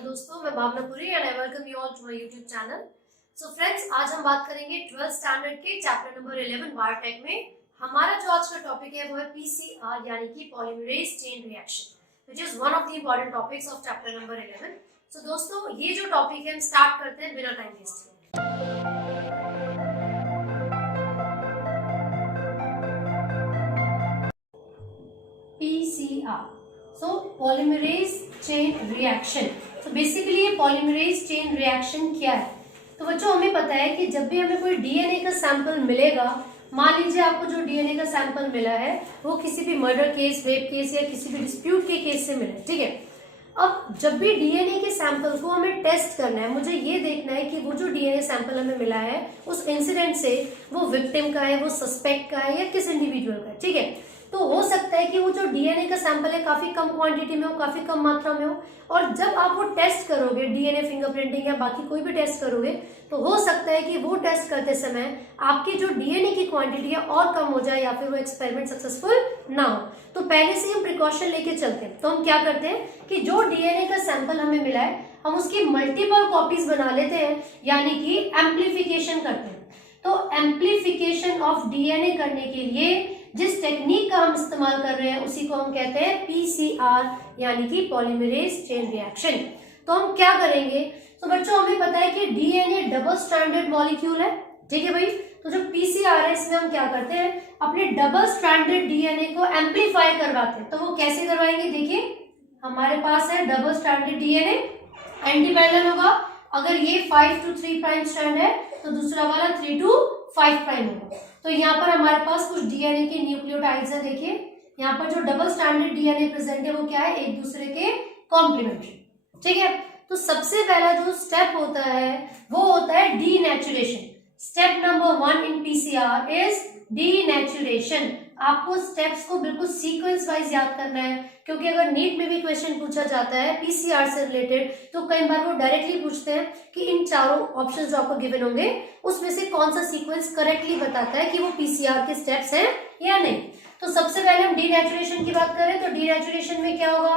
Hello दोस्तों, मैं Bhavna Puri and I welcome you all to my YouTube channel. So friends, आज हम बात करेंगे 12th स्टैंडर्ड के चैप्टर नंबर 11 बायोटेक में। हमारा जो आज का टॉपिक है वो है पीसीआर यानी कि polymerase chain reaction, which is one of the important topics of chapter number 11। सो दोस्तों, ये जो टॉपिक है हम स्टार्ट करते हैं बिना टाइम वेस्ट किए। पीसीआर, सो पॉलीमरेज चेन रिएक्शन। तो बेसिकली ये पॉलीमरेज चेन रिएक्शन क्या है? तो बच्चों, हमें पता है कि जब भी हमें कोई डीएनए का सैंपल मिलेगा, मान लीजिए आपको जो डीएनए का सैंपल मिला है वो किसी भी मर्डर केस, रेप केस या किसी भी डिस्प्यूट के केस से मिला, ठीक है। अब जब भी डीएनए के सैंपल को हमें टेस्ट करना है, मुझे ये देखना है कि वो जो डीएनए सैंपल हमें मिला है उस इंसिडेंट से वो विक्टिम का है, वो सस्पेक्ट का है या किस इंडिविजुअल का है, ठीक है। तो हो सकता है कि वो जो डीएनए का सैंपल है काफी कम क्वांटिटी में हो, काफी कम मात्रा में हो, और जब आप वो टेस्ट करोगे, डीएनए फिंगरप्रिंटिंग या बाकी कोई भी टेस्ट करोगे, तो हो सकता है कि वो टेस्ट करते समय आपकी जो डीएनए की क्वांटिटी है और कम हो जाए या फिर वो एक्सपेरिमेंट सक्सेसफुल ना हो। तो पहले से हम प्रिकॉशन लेके चलते हैं। तो हम क्या करते हैं कि जो डीएनए का सैंपल हमें मिला है हम उसकी मल्टीपल कॉपीज बना लेते हैं, यानी कि एम्प्लीफिकेशन करते हैं। तो एम्प्लीफिकेशन ऑफ डीएनए करने के लिए जिस टेक्निक का हम इस्तेमाल कर रहे हैं उसी को हम कहते हैं पीसीआर यानी कि पॉलीमरेज चेन रिएक्शन। तो हम क्या करेंगे? तो बच्चों, हमें पता है कि डीएनए डबल स्ट्रैंडेड मॉलिक्यूल है, ठीक है भाई। तो जो पीसीआर है इसमें हम क्या करते हैं, अपने डबल स्ट्रैंडेड डीएनए को एम्प्लीफाई करवाते हैं। तो वो कैसे करवाएंगे? देखिए, हमारे पास है double stranded DNA, anti parallel होगा। अगर ये 5 to 3 प्राइम स्ट्रैंड है तो दूसरा वाला 3 to 5 प्राइम होगा। तो यहाँ पर हमारे पास कुछ डीएनए के न्यूक्लियोटाइड्स है। देखिए, यहाँ पर जो डबल स्ट्रैंडेड डीएनए प्रेजेंट है वो क्या है? एक दूसरे के कॉम्प्लीमेंट्री, ठीक है। तो सबसे पहला जो स्टेप होता है वो होता है denaturation. Step number 1 in PCR is denaturation. आपको स्टेप्स को बिल्कुल सीक्वेंस वाइज याद करना है, क्योंकि अगर नीट में भी क्वेश्चन पूछा जाता है पीसीआर से रिलेटेड तो कई बार वो डायरेक्टली पूछते हैं कि इन चारों ऑप्शंस जो आपको गिवन होंगे उसमें से कौन सा सीक्वेंस करेक्टली बताता है कि वो पीसीआर के स्टेप्स हैं या नहीं। तो सबसे पहले हम डीनेचुरेशन की बात करें तो डीनेचुरेशन में क्या होगा?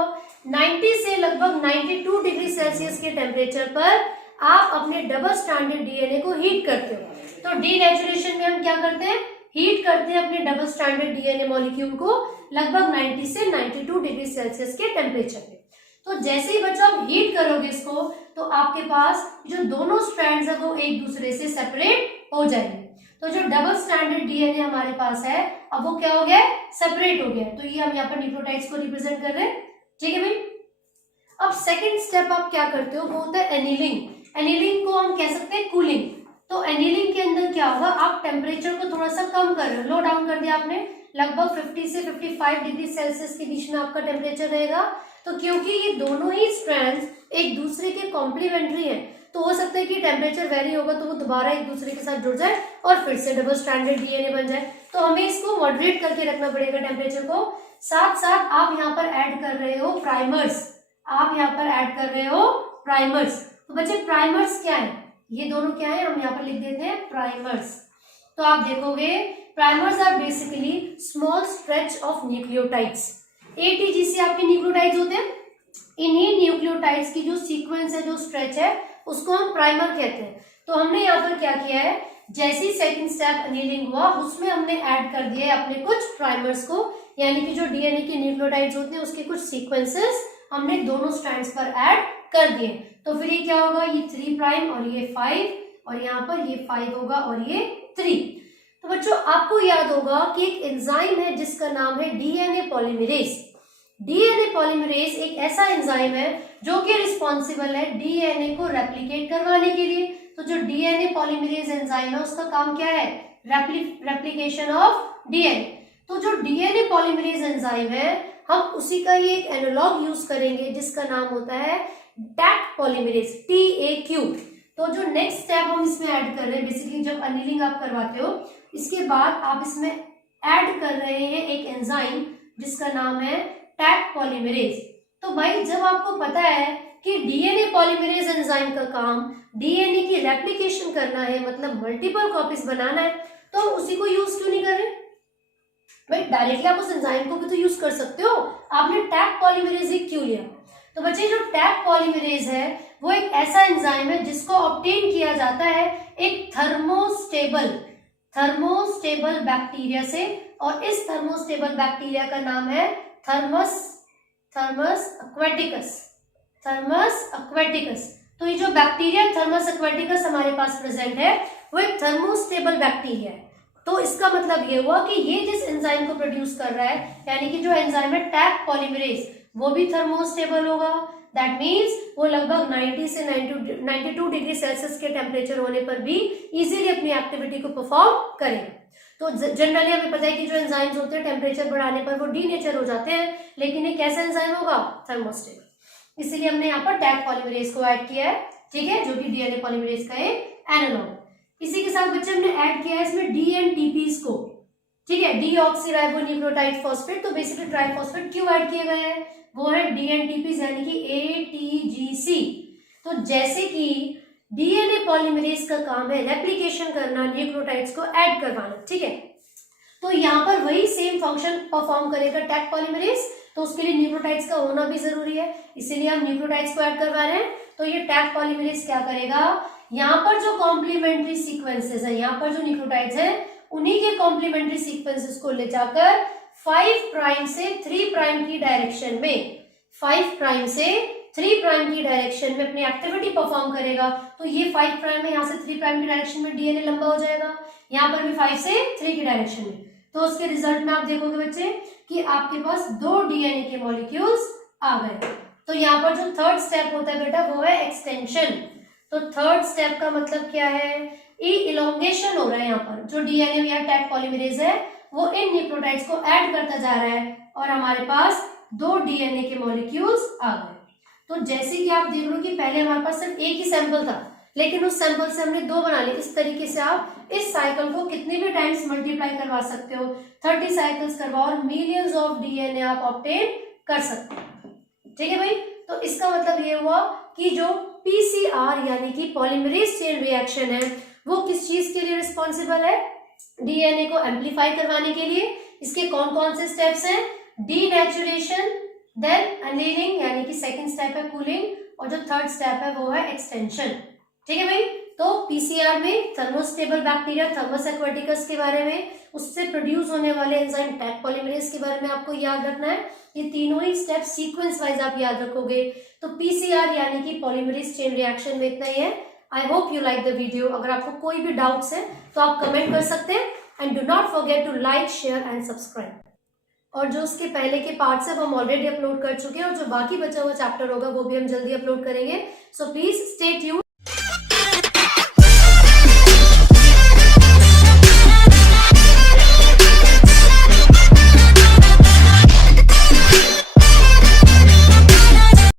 90 से लगभग 92 डिग्री सेल्सियस के टेम्परेचर पर आप अपने डबल स्ट्रैंडेड डीएनए को हीट करते हो। तो डीनेचुरेशन में हम क्या करते हैं? हीट करते हैं अपने डबल स्ट्रैंडेड डीएनए मॉलिक्यूल को लगभग 90 से 92 डिग्री सेल्सियस के टेम्परेचर पे। तो जैसे ही बच्चों आप हीट करोगे इसको तो आपके पास जो दोनों स्ट्रैंड्स है वो एक दूसरे से सेपरेट हो जाएंगे। तो जो डबल स्ट्रैंडेड डीएनए हमारे पास है अब वो क्या हो गया? सेपरेट हो गया। तो ये हम यहाँ पर न्यूक्लियोटाइड्स को रिप्रेजेंट कर रहे हैं, ठीक है भाई। अब सेकेंड स्टेप आप क्या करते हो वो होता है एनीलिंग। एनीलिंग को हम कह सकते हैं कूलिंग। तो एनीलिंग के अंदर क्या होगा? आप टेम्परेचर को थोड़ा सा कम कर रहे हो, लो डाउन कर दिया आपने, लगभग 50 से 55 डिग्री सेल्सियस के बीच में आपका टेम्परेचर रहेगा। तो क्योंकि ये दोनों ही स्ट्रैंड्स एक दूसरे के कॉम्प्लीमेंट्री हैं तो हो सकता है कि टेम्परेचर वेरी होगा तो वो दोबारा एक दूसरे के साथ जुड़ जाए और फिर से डबल स्ट्रैंडेड डीएनए बन जाए। तो हमें इसको मॉडरेट करके रखना पड़ेगा टेम्परेचर को। साथ साथ आप यहाँ पर ऐड कर रहे हो प्राइमर्स। आप यहाँ पर ऐड कर रहे हो प्राइमर्स। तो बच्चे, प्राइमर्स क्या है? ये दोनों क्या है? हम यहाँ पर लिख देते हैं प्राइमर्स। तो आप देखोगे primers are basically small stretch of nucleotides. A T G C आपके न्यूक्लियोटाइड्स होते हैं। इन्हीं न्यूक्लियोटाइड्स की जो सीक्वेंस है, जो स्ट्रेच है, उसको हम प्राइमर कहते हैं। तो हमने यहाँ पर क्या किया है? जैसे ही सेकंड स्टेप एनीलिंग हुआ उसमें हमने ऐड कर दिए अपने कुछ प्राइमर्स को, यानी कि जो डीएनए के न्यूक्लियोटाइड्स होते हैं उसके कुछ सीक्वेंसेस हमने दोनों स्ट्रैंड्स पर ऐड कर दिए। तो फिर ये क्या होगा? ये 3 प्राइम और ये 5 और यहाँ पर ये 5 होगा और ये 3। तो बच्चों, आपको याद होगा कि एक एंजाइम है जिसका नाम है डीएनए पॉलीमरेज। डीएनए पॉलीमरेज एक ऐसा एंजाइम है जो कि रिस्पॉन्सिबल है डीएनए को रेप्लिकेट करवाने के लिए। तो जो डीएनए पॉलीमरेज एंजाइम है उसका काम क्या है? Replication of DNA. तो जो डीएनए पॉलीमरेज एंजाइम है हम उसी का ही एक एनालॉग यूज करेंगे जिसका नाम होता है टैक पॉलीमरेज, TAQ। तो जो नेक्स्ट स्टेप हम इसमें ऐड कर रहे हैं, बेसिकली जब एनीलिंग आप करवाते हो इसके बाद आप इसमें ऐड कर रहे हैं एक एंजाइम जिसका नाम है टैक पॉलीमरेज। तो भाई, जब आपको पता है कि डीएनए पॉलीमरेज एंजाइम का काम डीएनए की रेप्लिकेशन करना है, मतलब मल्टीपल कॉपीज बनाना है, तो उसी को यूज क्यों नहीं कर रहे? भाई, डायरेक्टली आप उस एंजाइम को भी तो यूज कर सकते हो। आपने टैक पॉलीमरेज क्यों लिया? तो बच्चे जो टैग पॉलीमरेज है वो एक ऐसा एंजाइम है जिसको ऑब्टेन किया जाता है एक थर्मोस्टेबल बैक्टीरिया से, और इस थर्मोस्टेबल बैक्टीरिया का नाम है थर्मस एक्वेटिकस। तो ये जो बैक्टीरिया थर्मस एक्वेटिकस हमारे पास प्रेजेंट है वो एक थर्मोस्टेबल बैक्टीरिया है। तो इसका मतलब ये हुआ कि ये जिस एंजाइम को प्रोड्यूस कर रहा है, यानी कि जो एंजाइम है टैग पॉलीमरेज, वो भी थर्मोस्टेबल होगा। दैट मीन्स वो लगभग 90 से 92 डिग्री सेल्सियस के टेम्परेचर होने पर भी इजीली अपनी एक्टिविटी को परफॉर्म करेगा। तो जनरली हमें पता है कि जो एंजाइम्स होते हैं टेम्परेचर बढ़ाने पर वो डीनेचर हो जाते हैं, लेकिन ये कैसा एंजाइम होगा? थर्मोस्टेबल। इसीलिए हमने यहाँ पर टैग पॉलीमरेज को ऐड किया है, ठीक है, जो कि डीएनए पॉलीमरेज का एक एनालॉग। इसी के साथ बच्चे हमने ऐड किया है इसमें डीएनटीपीज को, ठीक है, डीऑक्सीराइबोन्यूक्लियोटाइड फॉस्फेट। तो बेसिकली ट्राइफॉस्फेट क्यों ऐड किए गए हैं? वो है डीएनटीपीज यानी कि एटीजीसी। तो जैसे कि डीएनए पॉलीमरेज का काम है रेप्लिकेशन करना, न्यूक्लियोटाइड्स को ऐड करवाना, ठीक है, तो यहाँ पर वही सेम फंक्शन परफॉर्म करेगा टैग पॉलीमरेज। तो उसके लिए न्यूक्लियोटाइड्स का होना भी जरूरी है, इसीलिए हम न्यूक्लियोटाइड्स को ऐड करवा रहे हैं। तो ये टैग पॉलीमरेज क्या करेगा, यहाँ पर जो कॉम्प्लीमेंट्री सीक्वेंसेस है, यहाँ पर जो न्यूक्लियोटाइड्स है उन्हीं के कॉम्प्लीमेंट्री सीक्वेंसेस को ले जाकर 5 प्राइम से 3 प्राइम की डायरेक्शन में, 5 प्राइम से 3 प्राइम की डायरेक्शन में अपनी एक्टिविटी परफॉर्म करेगा। तो ये 5 प्राइम में, यहाँ से 3 प्राइम की डायरेक्शन में डीएनए लंबा हो जाएगा, यहाँ पर भी 5 से 3 की डायरेक्शन में। तो उसके रिजल्ट में आप देखोगे बच्चे कि आपके पास 2 डीएनए के मॉलिक्यूल्स आ गए। तो यहाँ पर जो थर्ड स्टेप होता है बेटा वो है एक्सटेंशन। तो थर्ड स्टेप का मतलब क्या है? इलोंगेशन हो रहा है। यहाँ पर जो डीएनए या टैग पॉलीमरेज है वो इन न्यूक्लियोटाइड्स को ऐड करता जा रहा है और हमारे पास 2 डीएनए के मॉलिक्यूल्स आ गए। तो जैसे कि आप देख रहे हो कि पहले हमारे पास सिर्फ एक ही सैंपल था, लेकिन उस सैंपल से हमने 2 बना लिए। इस तरीके से आप इस साइकिल को कितने भी टाइम्स मल्टीप्लाई करवा सकते हो, 30 साइकिल्स करवाओ और मिलियंस ऑफ डीएनए आप ऑब्टेन कर सकते हो, ठीक है भाई। तो इसका मतलब ये हुआ कि जो पीसीआर यानी कि पॉलीमरेज चेन रिएक्शन है वो किस चीज के लिए रिस्पॉन्सिबल है? डीएनए को एम्पलीफाई करवाने के लिए। इसके कौन कौन से स्टेप्स हैं? डीनेचुरेशन, देन अनलीनिंग यानी कि सेकंड स्टेप है कूलिंग, और जो थर्ड स्टेप है वो है एक्सटेंशन, ठीक है भाई। तो पीसीआर में थर्मोस्टेबल बैक्टीरिया थर्मस एक्वेटिकस के बारे में, उससे प्रोड्यूस होने वाले एंजाइम टैग पॉलीमरेज के बारे में आपको याद रखना है। ये तीनों ही स्टेप सीक्वेंस वाइज आप याद रखोगे। तो पीसीआर यानी कि पॉलीमरेज चेन रिएक्शन में इतना ही है। I hope you like the video. अगर आपको कोई भी डाउट्स है तो आप कमेंट कर सकते हैं, and do not forget to like, share and subscribe. और जो उसके पहले के पार्ट्स है वो हम ऑलरेडी अपलोड कर चुके हैं, और जो बाकी बचा हुआ चैप्टर होगा वो भी हम जल्दी अपलोड करेंगे। So please stay tuned.